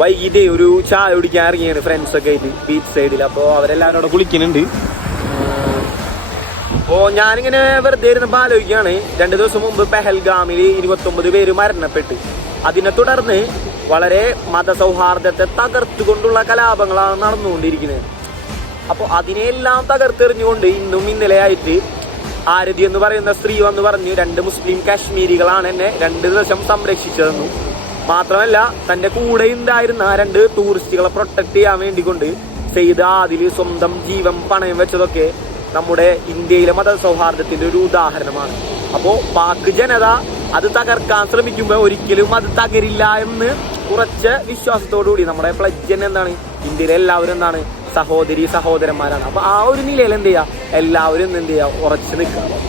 വൈകിട്ട് ഒരു ചായ കുടിക്കാൻ ഇറങ്ങിയാണ് ഫ്രണ്ട്സൊക്കെ ആയിട്ട് ബീച്ച് സൈഡിൽ. അപ്പോൾ അവരെല്ലാവരും അവിടെ കുളിക്കുന്നുണ്ട്. അപ്പോൾ ഞാനിങ്ങനെ വെറുതെ ഇരുന്നപ്പോൾ ആലോചിക്കുകയാണ്, 2 ദിവസം മുമ്പ് പെഹൽഗാമിൽ 29 പേര് മരണപ്പെട്ട്. അതിനെ തുടർന്ന് വളരെ മതസൗഹാർദ്ദത്തെ തകർത്തുകൊണ്ടുള്ള കലാപങ്ങളാണ് നടന്നുകൊണ്ടിരിക്കുന്നത്. അപ്പോൾ അതിനെല്ലാം തകർത്തെറിഞ്ഞുകൊണ്ട് ഇന്നും ഇന്നലെയായിട്ട് ആരതി എന്ന് പറയുന്ന സ്ത്രീ വന്ന് പറഞ്ഞു, 2 മുസ്ലിം കാശ്മീരികളാണ് എന്നെ 2 ദിവസം സംരക്ഷിച്ചതെന്നും മാത്രമല്ല തന്റെ കൂടെ ഉണ്ടായിരുന്ന 2 ടൂറിസ്റ്റുകളെ പ്രൊട്ടക്ട് ചെയ്യാൻ വേണ്ടിക്കൊണ്ട് സെയ്ദ് ആദിൽ സ്വന്തം ജീവൻ പണയം വെച്ചതൊക്കെ നമ്മുടെ ഇന്ത്യയിലെ മതസൗഹാർദ്ദത്തിന്റെ ഒരു ഉദാഹരണമാണ്. അപ്പോൾ പാക് ജനത അത് തകർക്കാൻ ശ്രമിക്കുമ്പോൾ ഒരിക്കലും അത് തകരില്ല എന്ന് ഉറച്ച വിശ്വാസത്തോടുകൂടി നമ്മുടെ പ്ലജ് എന്താണ്, ഇന്ത്യയിലെ എല്ലാവരും എന്താണ്, സഹോദരി സഹോദരന്മാരാണ്. അപ്പൊ ആ ഒരു നിലയിൽ എന്ത് ചെയ്യുക, എല്ലാവരും എന്ത് ചെയ്യുക, ഉറച്ചു നിൽക്കുക.